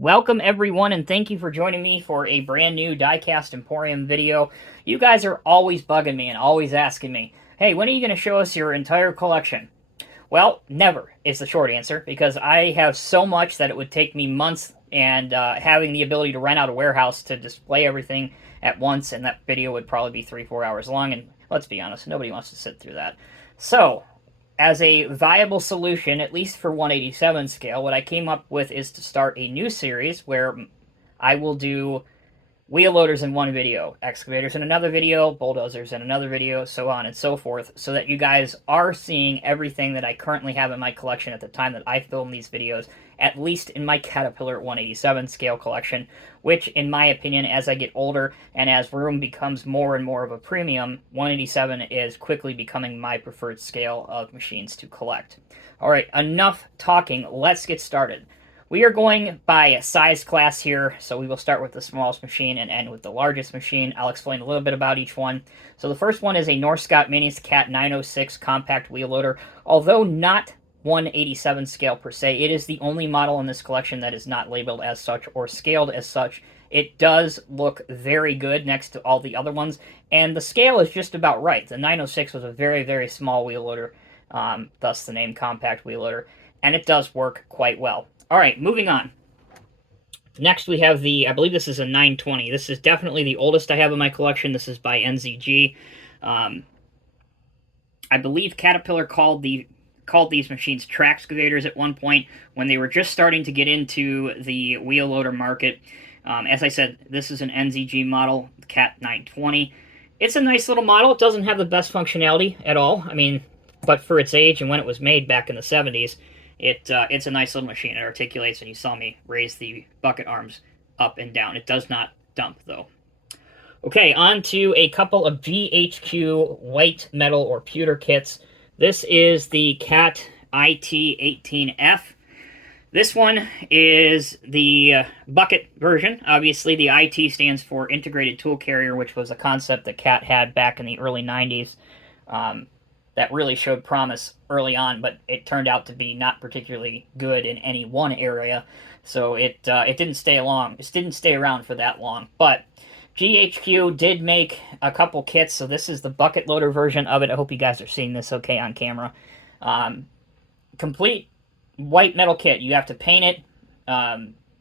Welcome everyone, and thank you for joining me for a brand new Diecast Emporium video. You guys are always bugging me and always asking me, hey, when are you going to show us your entire collection? Well, never is the short answer, because I have so much that it would take me months, and having the ability to rent out a warehouse to display everything at once, and that video would probably be 3-4 hours long, and let's be honest, nobody wants to sit through that. So, as a viable solution, at least for 187 scale, what I came up with is to start a new series where I will do wheel loaders in one video, excavators in another video, bulldozers in another video, so on and so forth, so that you guys are seeing everything that I currently have in my collection at the time that I film these videos, at least in my Caterpillar 187 scale collection, which, in my opinion, as I get older and as room becomes more and more of a premium, 187 is quickly becoming my preferred scale of machines to collect. Alright, enough talking, let's get started. We are going by size class here, so we will start with the smallest machine and end with the largest machine. I'll explain a little bit about each one. So the first one is a Norscot Minis Cat 906 compact wheel loader. Although not 187 scale per se, it is the only model in this collection that is not labeled as such or scaled as such. It does look very good next to all the other ones, and the scale is just about right. The 906 was a very, very small wheel loader, thus the name compact wheel loader, and it does work quite well. All right, moving on. Next we have the, I believe this is a 920. This is definitely the oldest I have in my collection. This is by NZG. I believe Caterpillar called these machines track excavators at one point when they were just starting to get into the wheel loader market. As I said, this is an NZG model, Cat 920. It's a nice little model. It doesn't have the best functionality at all. I mean, but for its age and when it was made back in the 70s, it's a nice little machine. It articulates, and you saw me raise the bucket arms up and down. It does not dump, though. Okay, on to a couple of GHQ white metal or pewter kits. This is the CAT IT18F. This one is the bucket version. Obviously, the IT stands for Integrated Tool Carrier, which was a concept that CAT had back in the early 90s. That really showed promise early on, but it turned out to be not particularly good in any one area, so it didn't stay around for that long. But GHQ did make a couple kits, so this is the bucket loader version of it. I hope you guys are seeing this okay on camera. Complete white metal kit. You have to paint it,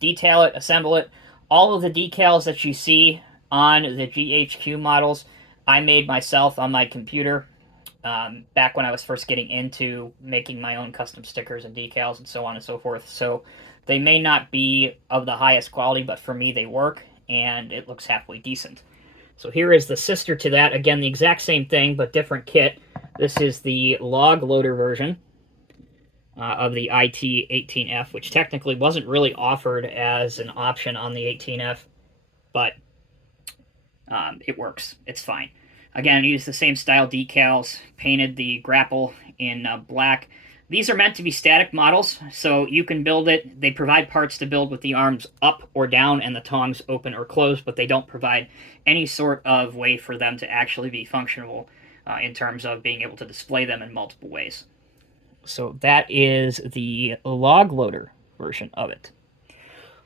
detail it, assemble it. All of the decals that you see on the GHQ models, I made myself on my computer. Back when I was first getting into making my own custom stickers and decals and so on and so forth. So they may not be of the highest quality, but for me they work, and it looks halfway decent. So here is the sister to that. Again, the exact same thing, but different kit. This is the log loader version of the IT18F, which technically wasn't really offered as an option on the 18F, but it works. It's fine. Again, I used the same style decals, painted the grapple in black. These are meant to be static models, so you can build it. They provide parts to build with the arms up or down and the tongs open or closed, but they don't provide any sort of way for them to actually be functional in terms of being able to display them in multiple ways. So that is the log loader version of it.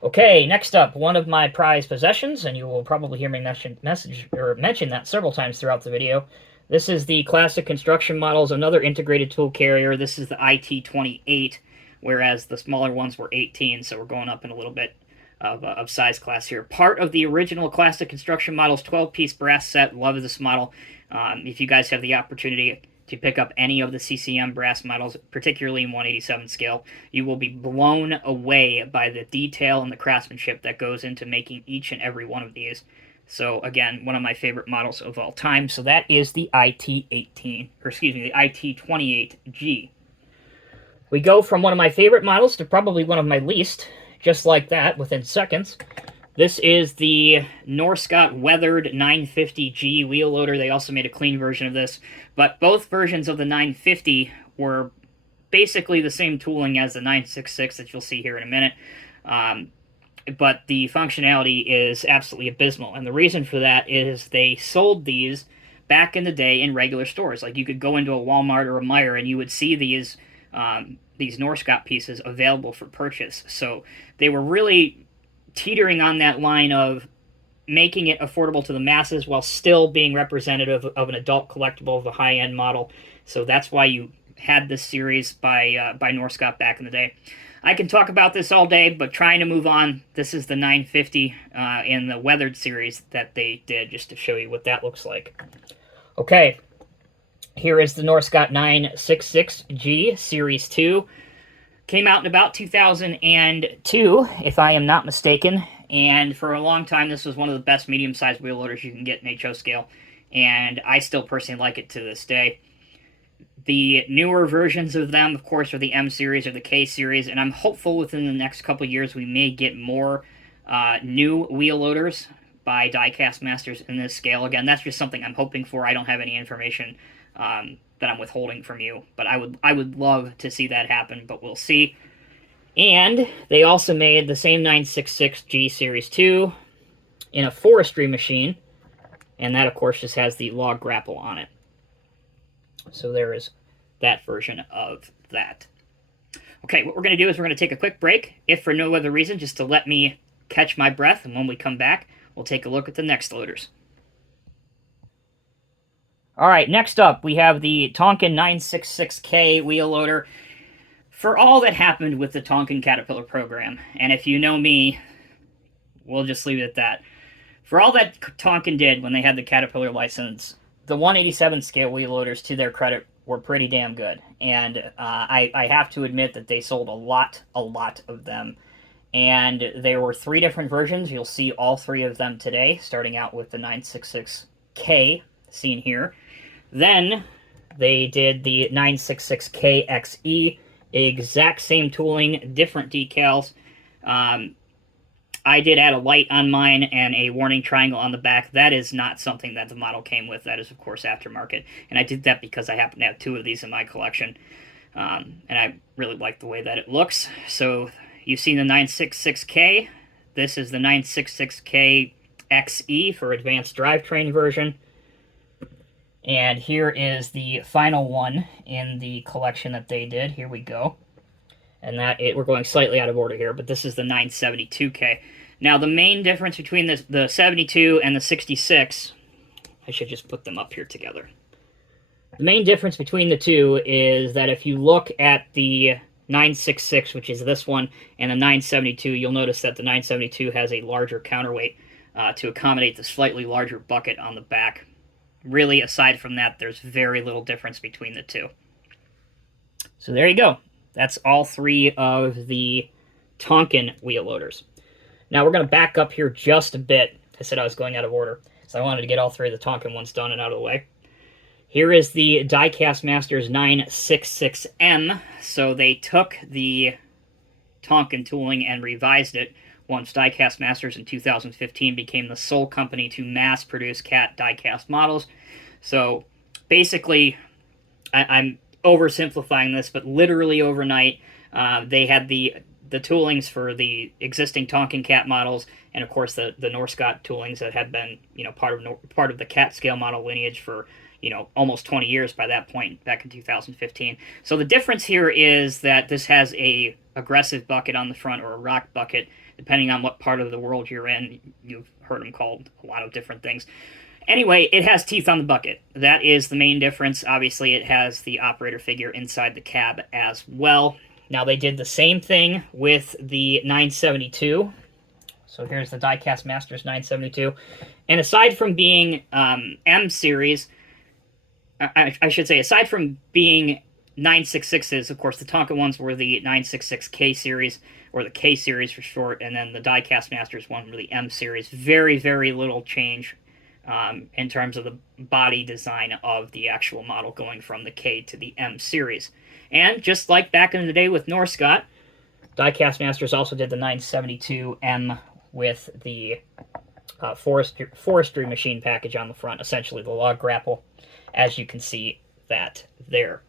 Okay, next up, one of my prized possessions, and you will probably hear me mention that several times throughout the video. This is the Classic Construction Models, another integrated tool carrier. This is the IT28, whereas the smaller ones were 18, so we're going up in a little bit of size class here. Part of the original Classic Construction Models 12-piece brass set. Love this model. If you guys have the opportunity to pick up any of the CCM brass models, particularly in 187 scale, you will be blown away by the detail and the craftsmanship that goes into making each and every one of these. So again, one of my favorite models of all time. So that is the IT18, or excuse me, the IT28G. We go from one of my favorite models to probably one of my least, just like that, within seconds. This is the Norscot Weathered 950G wheel loader. They also made a clean version of this, but both versions of the 950 were basically the same tooling as the 966 that you'll see here in a minute, but the functionality is absolutely abysmal, and the reason for that is they sold these back in the day in regular stores. Like, you could go into a Walmart or a Meijer and you would see these Norscot pieces available for purchase. So they were really teetering on that line of making it affordable to the masses while still being representative of an adult collectible of a high-end model. So that's why you had this series by Norscot back in the day. I can talk about this all day, but trying to move on. This is the 950 in the weathered series that they did, just to show you what that looks like. Okay, here is the Norscot 966G Series 2. Came out in about 2002, if I am not mistaken, and for a long time this was one of the best medium-sized wheel loaders you can get in HO scale, and I still personally like it to this day. The newer versions of them, of course, are the M series or the K series, and I'm hopeful within the next couple years we may get more new wheel loaders by Diecast masters in this scale. Again, that's just something I'm hoping for. I don't have any information that I'm withholding from you, but I would love to see that happen, but we'll see. And they also made the same 966G Series 2 in a forestry machine, and that, of course, just has the log grapple on it. So there is that version of that. Okay, what we're going to do is we're going to take a quick break, if for no other reason, just to let me catch my breath, and when we come back, we'll take a look at the next loaders. All right, next up, we have the Tonkin 966K wheel loader. For all that happened with the Tonkin Caterpillar program, and if you know me, we'll just leave it at that. For all that Tonkin did when they had the Caterpillar license, the 187 scale wheel loaders, to their credit, were pretty damn good. And I have to admit that they sold a lot of them. And there were 3 different versions. You'll see all 3 of them today, starting out with the 966K, seen here. Then they did the 966K XE, exact same tooling, different decals. I did add a light on mine and a warning triangle on the back. That is not something that the model came with. That is, of course, aftermarket. And I did that because I happen to have 2 of these in my collection. And I really like the way that it looks. So you've seen the 966K. This is the 966K XE for advanced drivetrain version. And here is the final one in the collection that they did. Here we go. And we're going slightly out of order here, but this is the 972K. Now, the main difference between the 72 and the 66, I should just put them up here together. The main difference between the two is that if you look at the 966, which is this one, and the 972, you'll notice that the 972 has a larger counterweight to accommodate the slightly larger bucket on the back. Really, aside from that, there's very little difference between the two. So there you go. That's all 3 of the Tonkin wheel loaders. Now we're going to back up here just a bit. I said I was going out of order, so I wanted to get all 3 of the Tonkin ones done and out of the way. Here is the Diecast Masters 966M. So they took the Tonkin tooling and revised it once Diecast Masters in 2015 became the sole company to mass produce cat diecast models. So basically, I'm oversimplifying this, but literally overnight, they had the toolings for the existing Tonkin cat models, and of course the Norscot toolings that had been part of the cat scale model lineage for almost 20 years by that point, back in 2015. So the difference here is that this has a aggressive bucket on the front, or a rock bucket, depending on what part of the world you're in. You've heard them called a lot of different things. Anyway, it has teeth on the bucket. That is the main difference. Obviously, it has the operator figure inside the cab as well. Now, they did the same thing with the 972. So here's the Diecast Masters 972. And aside from being M series, I should say, aside from being 966s, of course, the Tonkin ones were the 966K series, or the K series for short, and then the Diecast Masters one were the M series. Very, very little change in terms of the body design of the actual model going from the K to the M series. And just like back in the day with Norscot, Diecast Masters also did the 972M with the forestry machine package on the front, essentially the log grapple, as you can see that there.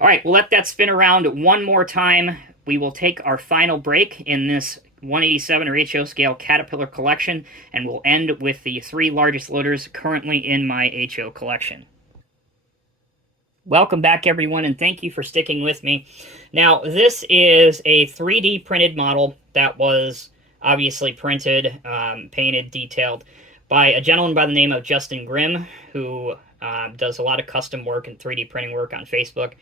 All right, we'll let that spin around one more time. We will take our final break in this 187 or HO scale Caterpillar collection, and we'll end with the 3 largest loaders currently in my HO collection. Welcome back, everyone, and thank you for sticking with me. Now, this is a 3D printed model that was obviously printed, painted, detailed by a gentleman by the name of Justin Grimm, who does a lot of custom work and 3D printing work on Facebook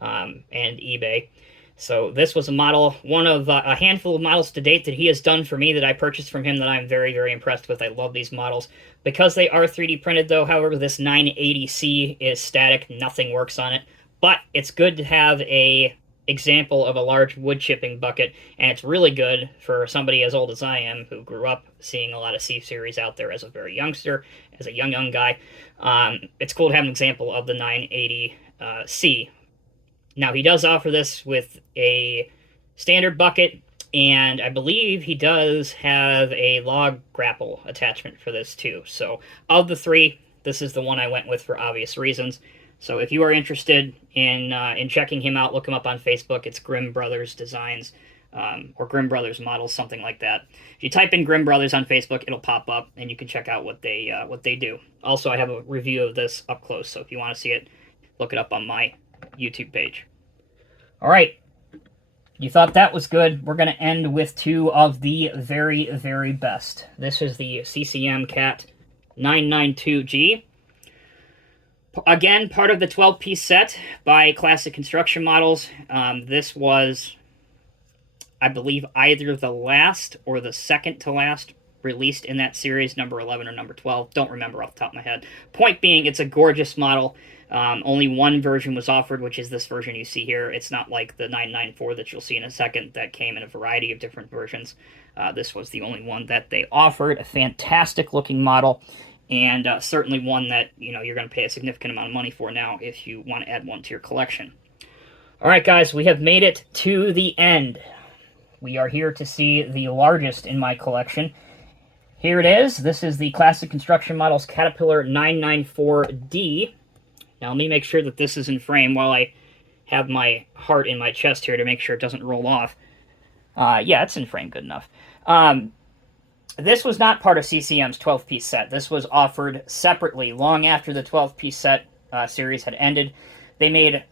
and eBay. So this was a model, one of a handful of models to date that he has done for me that I purchased from him that I'm very, very impressed with. I love these models. Because they are 3D printed, though, however, this 980C is static. Nothing works on it. But it's good to have a example of a large wood chipping bucket, and it's really good for somebody as old as I am who grew up seeing a lot of C-Series out there as a very youngster, as a young guy. It's cool to have an example of the 980C. Now, he does offer this with a standard bucket, and I believe he does have a log grapple attachment for this too. So of the three, this is the one I went with for obvious reasons. So if you are interested in checking him out, look him up on Facebook. It's Grimm Brothers Designs, or Grimm Brothers Models, something like that. If you type in Grimm Brothers on Facebook, it'll pop up, and you can check out what they do. Also, I have a review of this up close, so if you want to see it, look it up on my YouTube page. All right, you thought that was good. We're going to end with two of the very, very best. This is the CCM Cat 992G. Again, part of the 12-piece set by Classic Construction Models. This was, I believe, either the last or the second to last released in that series, number 11 or number 12. Don't remember off the top of my head. Point being, it's a gorgeous model. Only one version was offered, which is this version you see here. It's not like the 994 that you'll see in a second that came in a variety of different versions. This was the only one that they offered. A fantastic looking model, and certainly one that you're going to pay a significant amount of money for now if you want to add one to your collection. All right, guys, we have made it to the end. We are here to see the largest in my collection. Here it is. This is the Classic Construction Models Caterpillar 994D. Now, let me make sure that this is in frame while I have my heart in my chest here to make sure it doesn't roll off. Yeah, it's in frame good enough. This was not part of CCM's 12-piece set. This was offered separately long after the 12-piece set series had ended. They made,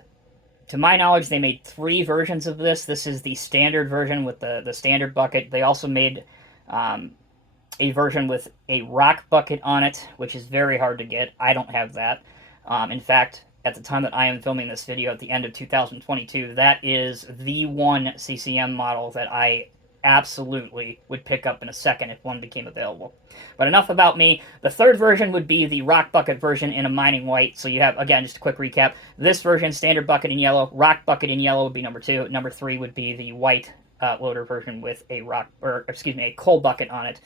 to my knowledge, they made 3 versions of this. This is the standard version with the standard bucket. They also made a version with a rock bucket on it, which is very hard to get. I don't have that. In fact, at the time that I am filming this video at the end of 2022, that is the one CCM model that I absolutely would pick up in a second if one became available. But enough about me. The third version would be the rock bucket version in a mining white. So you have, again, just a quick recap. This version, standard bucket in yellow, rock bucket in yellow would be number 2. Number 3 would be the white loader version with a a coal bucket on it.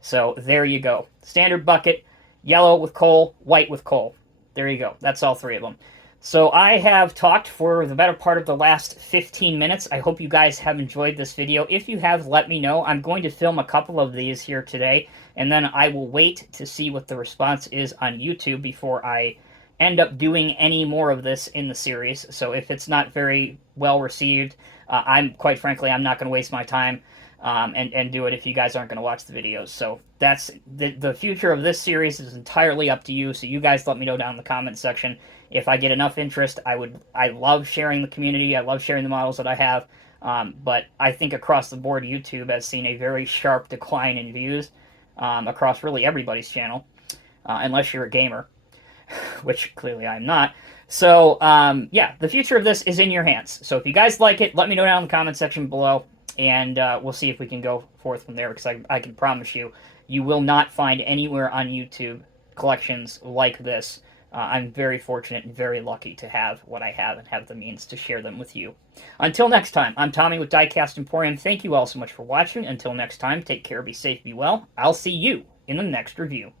So there you go. Standard bucket, yellow with coal, white with coal. There you go. That's all 3 of them. So I have talked for the better part of the last 15 minutes. I hope you guys have enjoyed this video. If you have, let me know. I'm going to film a couple of these here today, and then I will wait to see what the response is on YouTube before I end up doing any more of this in the series. So if it's not very well received, quite frankly, I'm not going to waste my time and do it if you guys aren't going to watch the videos. So that's the future of this series is entirely up to you. So you guys let me know down in the comment section. If I get enough interest, I love sharing the community. I love sharing the models that I have. But I think across the board, YouTube has seen a very sharp decline in views across really everybody's channel, unless you're a gamer, which clearly I'm not. So yeah, the future of this is in your hands. So if you guys like it, let me know down in the comment section below, and we'll see if we can go forth from there, because I can promise you, you will not find anywhere on YouTube collections like this. I'm very fortunate and very lucky to have what I have and have the means to share them with you. Until next time, I'm Tommy with Diecast Emporium. Thank you all so much for watching. Until next time, take care, be safe, be well. I'll see you in the next review.